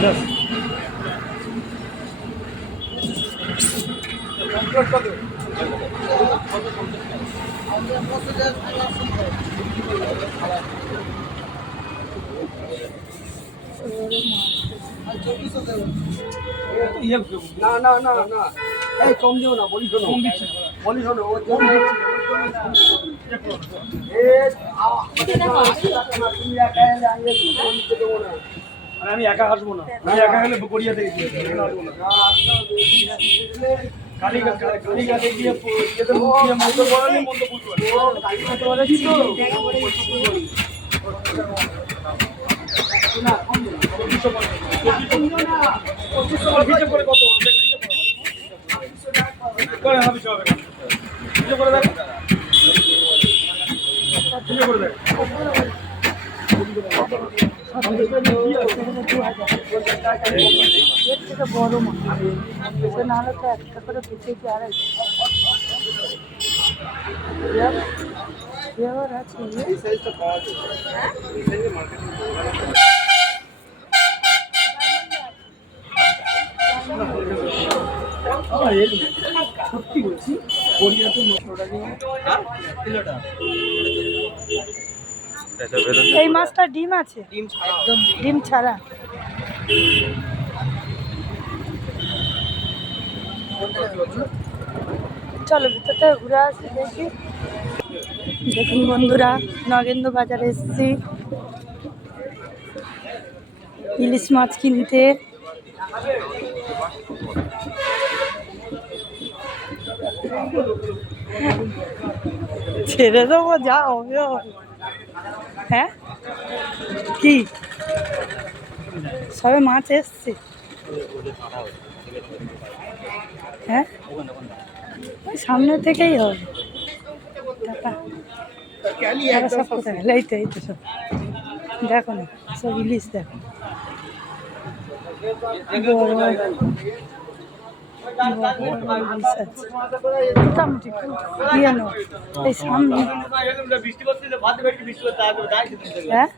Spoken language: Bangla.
না না না না এই কম দিও না বলি শোনো বলি শোনো ও তুমি একা এলে আমি নিতে দেবো না আমি একা আসবো না আমি একা হলে গড়িয়া থেকে বড় মাছ না হলে তো একটা করে পিছিয়ে আড়াই আছে সত্যি বলছি এই মাছটা ডিম আছে ডিম ছাড়া চলো ভিতরটা ঘুরে আসি দেখি দেখুন বন্ধুরা নগেন্দ্র বাজারে এসেছি ইলিশ মাছ কিনতে ছেড়ে দেবো যা হবে হ্যাঁ কি সবে মাছ এসছে হ্যাঁ সামনে থেকেই হবে সব কোথায় গেল এই তো সব দেখো না সব ইলিশ দেখো মোটামুটি এই সামনে হ্যাঁ